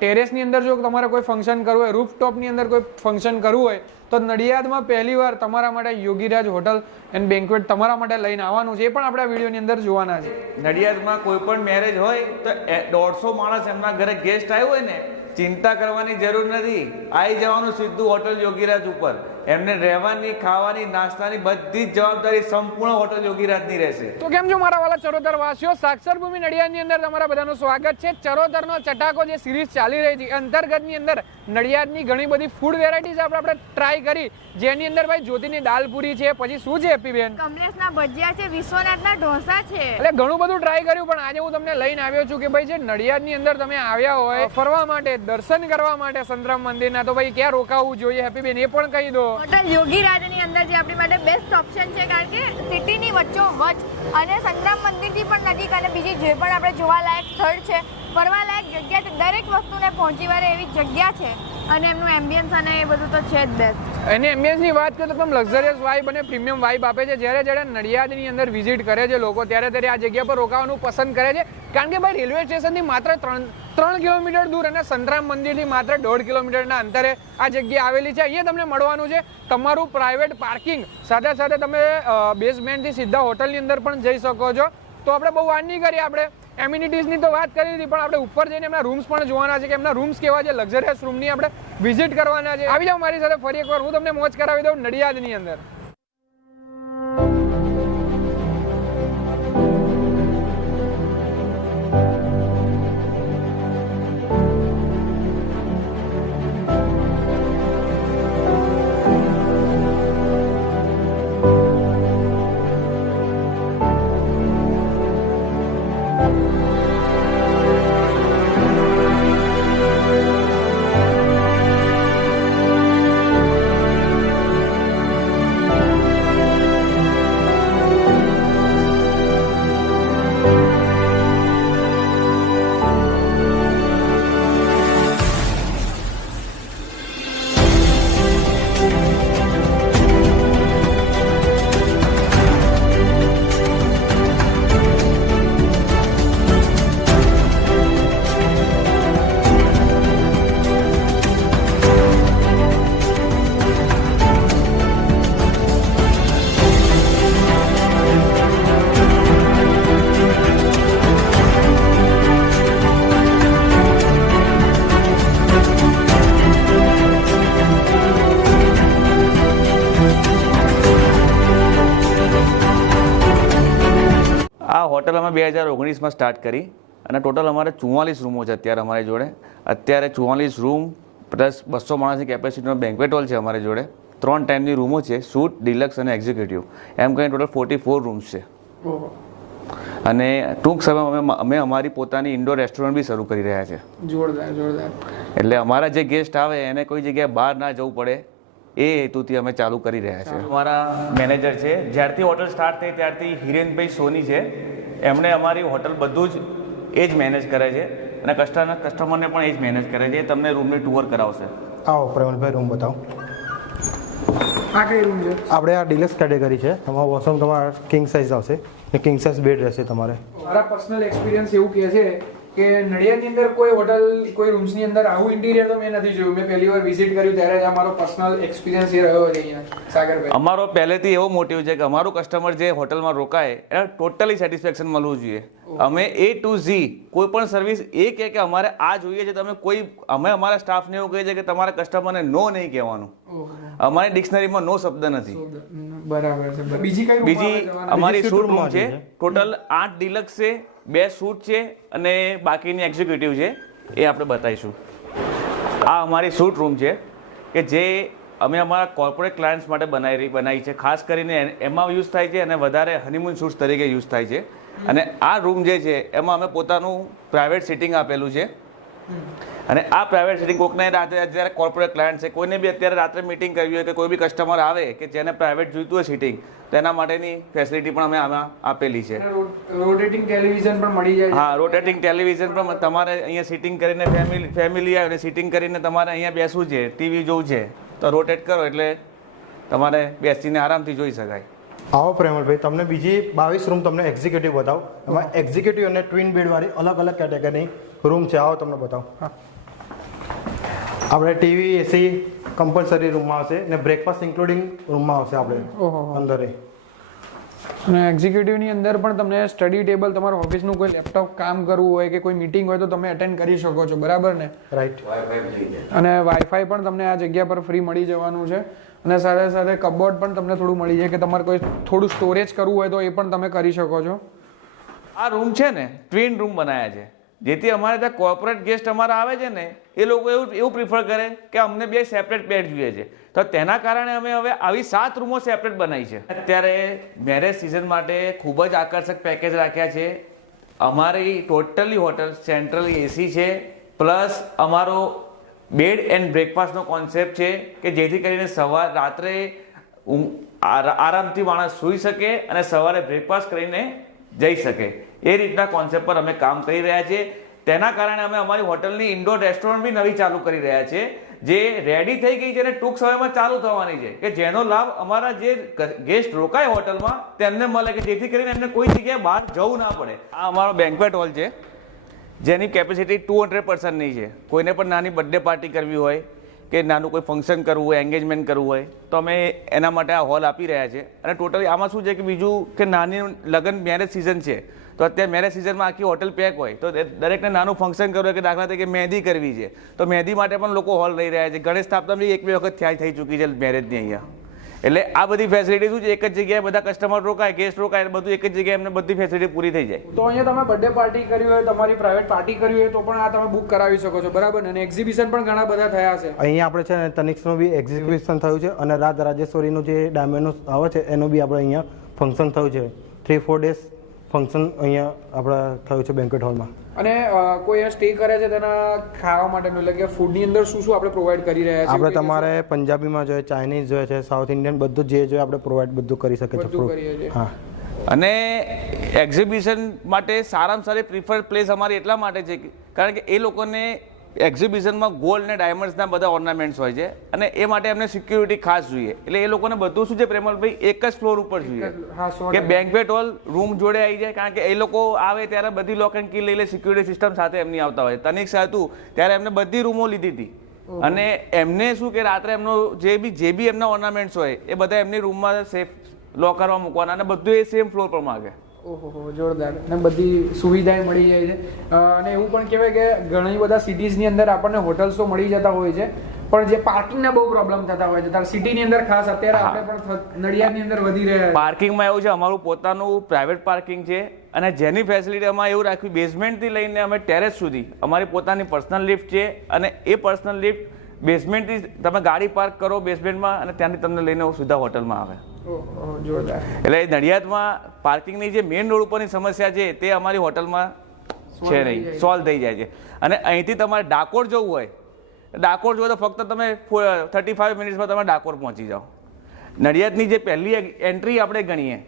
ટેરેસની અંદર જો તમારે કોઈ ફંક્શન કરવું હોય, રૂફટોપની અંદર કોઈ ફંક્શન કરવું હોય તો નડિયાદમાં પહેલીવાર તમારા માટે યોગીરાજ હોટલ એન્ડ બેન્ક્વેટ તમારા માટે લઈને આવવાનું છે. એ પણ આપણે આ વિડીયોની અંદર જોવાના છે. નડિયાદમાં કોઈ પણ મેરેજ હોય તો 150 માણસ એમના ઘરે ગેસ્ટ આવ્યો હોય ને, ચિંતા કરવાની જરૂર નથી. આવી જવાનું સીધું હોટલ યોગીરાજ ઉપર. એમને રહેવાની, ખાવાની, નાસ્તાની બધી જ જવાબદારી સંપૂર્ણ હોટલ યોગીરાજની રહેશે. તો કેમ છો મારા વાલા ચરોતર વાસીઓ, સાક્ષર ભૂમિ નડિયાદની અંદર તમારા બધાનું સ્વાગત છે. ચરોતરનો ચટાકો જે સિરીઝ ચાલી રહી છે અંતર્ગતની અંદર નડિયાદની ઘણી બધી ફૂડ વેરાયટીઝ આપણે ટ્રાય કરી, જેની અંદર ભાઈ જ્યોતિની દાલપુરી છે, પછી શું છે હેપીબેન, કમલેશના ભજીયા છે, વિશ્વનાથના ઢોસા છે, એટલે ઘણું બધું ટ્રાય કર્યું. પણ આજે હું તમને લઈને આવ્યો છું કે ભાઈ જે નડિયાદની અંદર તમે આવ્યા હોય ફરવા માટે, દર્શન કરવા માટે સંતરામ મંદિરના, તો ભાઈ ક્યાં રોકાવું જોઈએ હેપીબેન એ પણ કહી દો. હોટલ યોગીરાજની અંદર જે આપણી માટે બેસ્ટ ઓપ્શન છે, કારણ કે સિટીની વચ્ચોવચ અને સંતરામ મંદિરથી પણ નજીક, અને બીજી જે પણ આપણે જોવાલાયક સ્થળ છે, ફરવાલાયક જગ્યા છે, દરેક વસ્તુને પહોંચી વળે એવી જગ્યા છે. અને એમનું એમ્બિયન્સ અને એ બધું તો છે જ બેસ્ટ. અને એમ્બિયન્સની વાત કરીએ તો એકદમ લક્ઝરિયસ વાઇબ અને પ્રીમિયમ વાઇબ આપે છે. જ્યારે નડિયાદની અંદર વિઝિટ કરે છે લોકો, ત્યારે આ જગ્યા પર રોકાવાનું પસંદ કરે છે. કારણ કે ભાઈ રેલવે સ્ટેશનથી માત્ર 3 કિલોમીટર દૂર અને સંતરામ મંદિરથી માત્ર 1.5 કિલોમીટરના અંતરે આ જગ્યા આવેલી છે. અહીંયા તમને મળવાનું છે તમારું પ્રાઇવેટ પાર્કિંગ, સાથે સાથે તમે બેઝમેન્ટથી સીધા હોટલની અંદર પણ જઈ શકો છો. તો આપણે બહુ વાર નહીં કરીએ, આપણે એમ્યુનિટીઝની તો વાત કરી હતી, પણ આપણે ઉપર જઈને એમના રૂમ્સ પણ જોવાના છે કે એમના રૂમ્સ કેવા છે. લક્ઝરિયસ રૂમની આપણે વિઝિટ કરવાના છે. આવી જાઓ મારી સાથે ફરી એકવાર, હું તમને મોજ કરાવી દઉં નડિયાદની અંદર. હોટલ અમે 2019માં સ્ટાર્ટ કરી અને ટોટલ અમારે 44 રૂમો છે અત્યારે અમારી જોડે. અત્યારે 44 રૂમ પ્લસ 200 માણસની કેપેસિટીનો બેન્ક્વેટ હોલ છે અમારી જોડે. 3 ટાઈમની રૂમો છે, સૂટ, ડિલક્સ અને એક્ઝિક્યુટિવ, એમ કરીને ટોટલ 44 રૂમ્સ છે. અને ટૂંક સમયમાં અમે અમારી પોતાની ઇન્ડોર રેસ્ટોરન્ટ બી શરૂ કરી રહ્યા છે. જોરદાર. એટલે અમારા જે ગેસ્ટ આવે એને કોઈ જગ્યાએ બહાર ના જવું પડે એ હેતુથી અમે ચાલુ કરી રહ્યા છીએ. અમારા મેનેજર છે, જ્યારથી હોટલ સ્ટાર્ટ થઈ ત્યારથી હિરેનભાઈ સોની છે, એમણે અમારી હોટલ બધું જ એ જ મેનેજ કરે છે અને કસ્ટમરને પણ એ જ મેનેજ કરે છે. તમને રૂમની ટૂર કરાવશે. આવો પ્રેમલભાઈ, રૂમ બતાવો. આ કઈ રૂમ છે? આપણે આ ડિલક્સ કેટેગરી છે. તમારો વોશરૂમ તમારા કિંગ સાઇઝ આવશે ને કિંગ સાઇઝ બેડ રહેશે તમારે. મારા પર્સનલ એક્સપિરિયન્સ એવું કહે છે કે નડિયાદની અંદર કોઈ હોટલ, કોઈ રૂમ્સની અંદર આવું ઇન્ટિરિયર તો મેં નથી જોયું. મેં પહેલી વાર વિઝિટ કર્યું ત્યારે જ અમારો પર્સનલ એક્સપિરિયન્સ એ રહ્યો છે અહીંયા સાગરભાઈ. અમારો પહેલેથી એવો મોટિવ છે કે અમારું કસ્ટમર જે હોટલમાં રોકાય એને ટોટલી સેટિસ્ફેક્શન મળવું જોઈએ. અમે A to Z કોઈ પણ સર્વિસ એ કે અમારે આ જોઈએ છે, તમે કોઈ, અમે અમારા સ્ટાફને એવું કહીએ છીએ કે તમારા કસ્ટમરને નો નહીં કહેવાનું. અમારી ડિક્શનરીમાં નો શબ્દ નથી. બરાબર છે. બીજી અમારી સૂટ રૂમ છે, ટોટલ 8 ડિલક્સ છે, 2 સૂટ છે અને બાકીની એક્ઝિક્યુટિવ છે, એ આપણે બતાવીશું. આ અમારી સૂટ રૂમ છે કે જે અમે અમારા કોર્પોરેટ ક્લાયન્ટ્સ માટે બનાવી છે. ખાસ કરીને એમાં યુઝ થાય છે અને વધારે હનીમૂન સૂટ્સ તરીકે યુઝ થાય છે. અને આ રૂમ જે છે એમાં અમે પોતાનું પ્રાઇવેટ સિટિંગ આપેલું છે. અને આ પ્રાઇવેટ સિટિંગ કોકને રાત્રે, અત્યારે કોર્પોરેટ ક્લાયન્ટ છે, કોઈને બી અત્યારે રાત્રે મીટિંગ કરવી હોય કે કોઈ બી કસ્ટમર આવે કે જેને પ્રાઇવેટ જોઈતું હોય સિટિંગ, તો એના માટેની ફેસિલિટી પણ અમે આમાં આપેલી છે. રોટેટિંગ ટેલિવિઝન પણ મળી જાય. હા, રોટેટિંગ ટેલિવિઝન પણ તમારે અહીંયા સિટિંગ કરીને ફેમિલી આવે ને સિટિંગ કરીને તમારે અહીંયા બેસવું છે, ટીવી જોવું છે તો રોટેટ કરો એટલે તમારે બેસીને આરામથી જોઈ શકાય. આવો પ્રેમલભાઈ, તમને બીજી 22 રૂમ તમને એક્ઝિક્યુટિવ બતાવો. એમાં એક્ઝિક્યુટિવ અને ટ્વિન બેડવાળી અલગ અલગ કેટેગરીની રૂમ છે. આવો તમને બતાવો. આપણે ટીવી એસી કમ્પલસરી રૂમમાં આવશે ને બ્રેકફાસ્ટ ઇન્ક્લુડિંગ રૂમમાં આવશે આપણે ઓહો. અંદર અને એક્ઝિક્યુટિવની અંદર પણ તમને સ્ટડી ટેબલ, તમારું ઓફિસનું કોઈ લેપટોપ કામ કરવું હોય કે કોઈ મીટિંગ હોય તો તમે અટેન્ડ કરી શકો છો, બરાબર ને? રાઈટ. અને વાઈફાઈ પણ તમને આ જગ્યા પર ફ્રી મળી જવાનું છે. અને સાથે સાથે કબોર્ડ પણ તમને થોડું મળી જાય કે તમારે કોઈ થોડું સ્ટોરેજ કરવું હોય તો એ પણ તમે કરી શકો છો. આ રૂમ છે ને ટ્વિન રૂમ બનાવ્યા છે, જેથી અમારે ત્યાં કોર્પોરેટ ગેસ્ટ અમારા આવે છે ને એ લોકો એવું પ્રિફર કરે કે અમને 2 સેપરેટ બેડ જોઈએ છે, તો તેના કારણે અમે હવે આવી 7 રૂમો સેપરેટ બનાવી છે. અત્યારે મેરેજ સિઝન માટે ખૂબ જ આકર્ષક પેકેજ રાખ્યા છે. અમારી ટોટલી હોટલ સેન્ટ્રલી એસી છે, પ્લસ અમારો બેડ એન્ડ બ્રેકફાસ્ટનો કોન્સેપ્ટ છે કે જેથી કરીને રાત્રે આરામથી માણસ સૂઈ શકે અને સવારે બ્રેકફાસ્ટ કરીને જઈ શકે. એ રીતના કોન્સેપ્ટ પર અમે કામ કરી રહ્યા છીએ. તેના કારણે અમે અમારી હોટલની ઇન્ડોર રેસ્ટોરન્ટ બી નવી ચાલુ કરી રહ્યા છીએ, જે રેડી થઈ ગઈ છે અને ટૂંક સમયમાં ચાલુ થવાની છે, કે જેનો લાભ અમારા જે ગેસ્ટ રોકાય હોટલમાં તેમને મળે, કે જેથી કરીને એમને કોઈ જગ્યાએ બહાર જવું ના પડે. આ અમારો બેન્ક્વેટ હોલ છે, જેની કેપેસિટી 200%ની છે. કોઈને પણ નાની બર્થડે પાર્ટી કરવી હોય કે નાનું કોઈ ફંક્શન કરવું હોય, એન્ગેજમેન્ટ કરવું હોય તો અમે એના માટે આ હોલ આપી રહ્યા છે. અને ટોટલી આમાં શું છે કે બીજું કે નાની લગ્ન મેરેજ સિઝન છે તો અત્યારે મેરેજ સિઝનમાં આખી હોટલ પેક હોય, તો દરેકને નાનું ફંક્શન કરવું હોય કે દાખલા તરીકે મહેંદી કરવી છે તો મહેંદી માટે પણ લોકો હોલ લઈ રહ્યા છે. ગણેશ સ્થાપના બી 1-2 વખત થઈ ચૂકી છે મેરેજની અહીંયા. એટલે આ બધી ફેસિલિટી શું છે, એક જ જગ્યાએ બધા કસ્ટમર રોકાય, ગેસ્ટ રોકાય, બધું એક જ જગ્યાએ એમને બધી ફેસિલિટી પૂરી થઈ જાય. તો અહીંયા તમે બર્થડે પાર્ટી કરવી હોય, તમારી પ્રાઇવેટ પાર્ટી કરવી હોય તો પણ આ તમે બુક કરાવી શકો છો, બરાબર ને? અને એક્ઝિબિશન પણ ઘણા બધા થયા છે અહીંયા. આપણે છે ને તનિષ્કનું બી એક્ઝિબિશન થયું છે અને રાજેશ્વરીનું જે ડાયમંડનું આવે છે એનું બી આપણે અહીંયા ફંક્શન થયું છે. 3-4 ડેઝ ફંક્શન અહીંયા આપણે થયું છે બેન્ક્વેટ હોલમાં. અને કોઈ અહીંયા સ્ટે કરે છે તેના ખાવા માટેનું, એટલે કે ફૂડની અંદર શું શું આપણે પ્રોવાઈડ કરી રહ્યા છીએ? આપણે તમારે પંજાબીમાં જોઈએ, ચાઇનીઝ જોઈએ છે, સાઉથ ઇન્ડિયન, બધું જે જોઈએ આપણે પ્રોવાઈડ બધું કરી શકીએ છીએ. હા. અને એક્ઝિબિશન માટે સારામાં સારી પ્રિફર્ડ પ્લેસ અમારી એટલા માટે છે કારણ કે એ લોકોને એક્ઝિબિશનમાં ગોલ્ડ ને ડાયમંડ્સના બધા ઓર્નામેન્ટ્સ હોય છે અને એ માટે એમને સિક્યુરિટી ખાસ જોઈએ. એટલે એ લોકોને બધું શું છે પ્રેમલભાઈ, એક જ ફ્લોર ઉપર જોઈએ કે બેન્ક્વેટ હોલ રૂમ જોડે આવી જાય, કારણ કે એ લોકો આવે ત્યારે બધી લોક એન્ડ કી લઈ લે, સિક્યુરિટી સિસ્ટમ સાથે એમની આવતા હોય. તનિષ્ક હતું ત્યારે એમને બધી રૂમો લીધી હતી અને એમને શું કે રાત્રે એમનો જે બી એમના ઓર્નામેન્ટ્સ હોય એ બધા એમની રૂમમાં સેફ લોકરમાં મૂકવાના અને બધું એ સેમ ફ્લોર પર માગે. ઓહો, જોરદાર. ને બધી સુવિધાએ મળી જાય છે. અને એવું પણ કહેવાય કે ઘણી બધા સિટીઝની અંદર આપણને હોટલ્સ તો મળી જતા હોય છે, પણ જે પાર્કિંગના બહુ પ્રોબ્લેમ થતા હોય છે, ત્યારે સિટીની અંદર ખાસ અત્યારે આપણે પણ નડિયાદની અંદર વધી રહ્યા. પાર્કિંગમાં એવું છે, અમારું પોતાનું પ્રાઇવેટ પાર્કિંગ છે અને જેની ફેસિલિટી અમારે એવું રાખ્યું, બેઝમેન્ટથી લઈને અમે ટેરેસ સુધી અમારી પોતાની પર્સનલ લિફ્ટ છે અને એ પર્સનલ લિફ્ટ બેઝમેન્ટથી તમે ગાડી પાર્ક કરો બેઝમેન્ટમાં અને ત્યાંથી તમને લઈને સીધા હોટલમાં આવે. એટલે નડિયાદમાં પાર્કિંગની જે મેઇન રોડ ઉપરની સમસ્યા છે તે અમારી હોટલમાં છે નહીં, સોલ્વ થઈ જાય છે. અને અહીંથી તમારે ડાકોર જવું હોય, ડાકોર જવું તો ફક્ત તમે 35 મિનિટ્સમાં તમે ડાકોર પહોંચી જાઓ. નડિયાદની જે પહેલી એન્ટ્રી આપણે ગણીએ,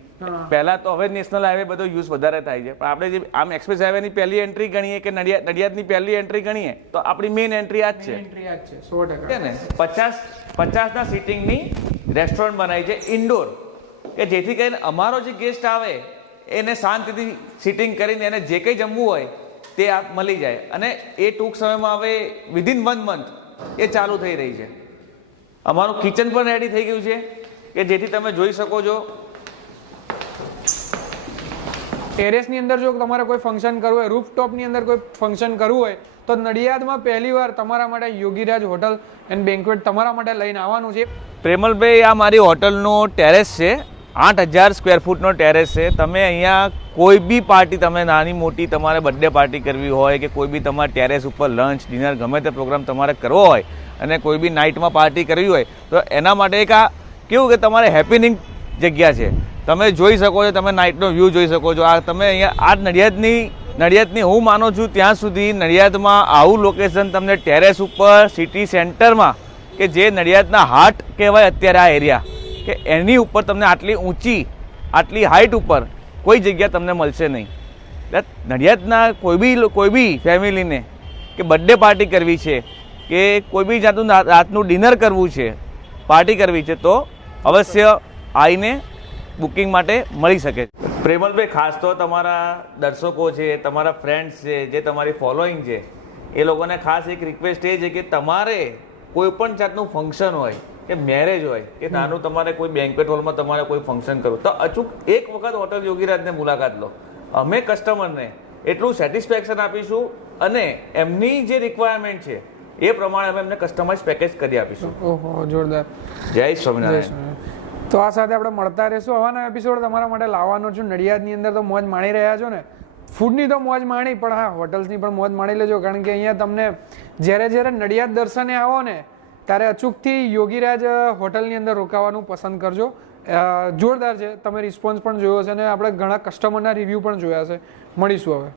પહેલા તો હવે નેશનલ હાઈવે બધો યુઝ વધારે થાય છે, પણ આપણે જે આમ એક્સપ્રેસ હાઈવેની પહેલી એન્ટ્રી ગણીએ કે નડિયાદની પહેલી એન્ટ્રી ગણીએ તો આપણી મેઇન એન્ટ્રી આ જ છે ને. 50ના સીટિંગની રેસ્ટોરન્ટ બનાવી છે ઇન્ડોર, કે જેથી કરીને અમારો જે ગેસ્ટ આવે એને શાંતિથી સિટિંગ કરીને એને જે કંઈ જમવું હોય તે મળી જાય. અને એ ટૂંક સમયમાં હવે વિધિન 1 મંથ એ ચાલુ થઈ રહી છે. અમારું કિચન પણ રેડી થઈ ગયું છે કે જેથી તમે જોઈ શકો છો. ટેરેસની અંદર જો તમારે કોઈ ફંક્શન કરવું હોય, રૂફટોપની અંદર કોઈ ફંક્શન કરવું હોય તો નડિયાદમાં પહેલીવાર તમારા માટે યોગીરાજ હોટલ એન્ડ બેન્ક્વેટ તમારા માટે લઈને આવવાનું છે. પ્રેમલભાઈ, આ મારી હોટલનો ટેરેસ છે, 8000 સ્ક્વેર ફૂટનો ટેરેસ છે. તમે અહીંયા કોઈ બી પાર્ટી, તમે નાની મોટી તમારે બર્થડે પાર્ટી કરવી હોય કે કોઈ બી તમારે ટેરેસ ઉપર લંચ ડિનર ગમે તે પ્રોગ્રામ તમારે કરવો હોય અને કોઈ બી નાઇટમાં પાર્ટી કરવી હોય તો એના માટે એક આ કેવું કે તમારે હેપીનિંગ જગ્યા છે. તમે જોઈ શકો છો, તમે નાઇટનો વ્યૂ જોઈ શકો છો. આ તમે અહીંયા આ નડિયાદની હું માનું છું ત્યાં સુધી નડિયાદમાં આવું લોકેશન તમને ટેરેસ ઉપર સિટી સેન્ટરમાં, કે જે નડિયાદના હાર્ટ કહેવાય અત્યારે આ એરિયા, કે એની ઉપર તમને આટલી ઊંચી આટલી હાઇટ ઉપર કોઈ જગ્યા તમને મળશે નહીં. એટલે નડિયાદના કોઈ બી ફેમિલીને કે બર્થડે પાર્ટી કરવી છે કે કોઈ બી જાતનું રાતનું ડિનર કરવું છે, પાર્ટી કરવી છે તો અવશ્ય આવીને બુકિંગ માટે મળી શકે. પ્રેમલભાઈ, ખાસ તો તમારા દર્શકો છે, તમારા ફ્રેન્ડ્સ છે, જે તમારી ફોલોઈંગ છે, એ લોકોને ખાસ એક રિક્વેસ્ટ એ છે કે તમારે કોઈ પણ જાતનું ફંક્શન હોય કે મેરેજ હોય કે નાનું તમારે કોઈ બેન્ક્વેટ હોલમાં તમારે કોઈ ફંક્શન કરવું તો અચૂક એક વખત હોટલ યોગીરાજને મુલાકાત લો. અમે કસ્ટમરને એટલું સેટિસ્ફેક્શન આપીશું અને એમની જે રિક્વાયરમેન્ટ છે એ પ્રમાણે અમે એમને કસ્ટમાઇઝ પેકેજ કરી આપીશું. ઓહો, જોરદાર. જય સ્વામિનારાયણ. તો આ સાથે આપણે મળતા રહીશું. હવાના એપિસોડ તમારા માટે લાવવાનો છું. નડિયાદની અંદર તો મોજ માણી રહ્યા છો ને, ફૂડની તો મોજ માણી, પણ હા હોટલ્સની પણ મોજ માણી લેજો. કારણ કે અહીંયા તમને જ્યારે નડિયાદ દર્શને આવો ને ત્યારે અચૂકથી યોગીરાજ હોટલની અંદર રોકાવાનું પસંદ કરજો. જોરદાર છે. તમે રિસ્પોન્સ પણ જોયો છે અને આપણે ઘણા કસ્ટમરના રિવ્યૂ પણ જોયા છે. મળીશું હવે.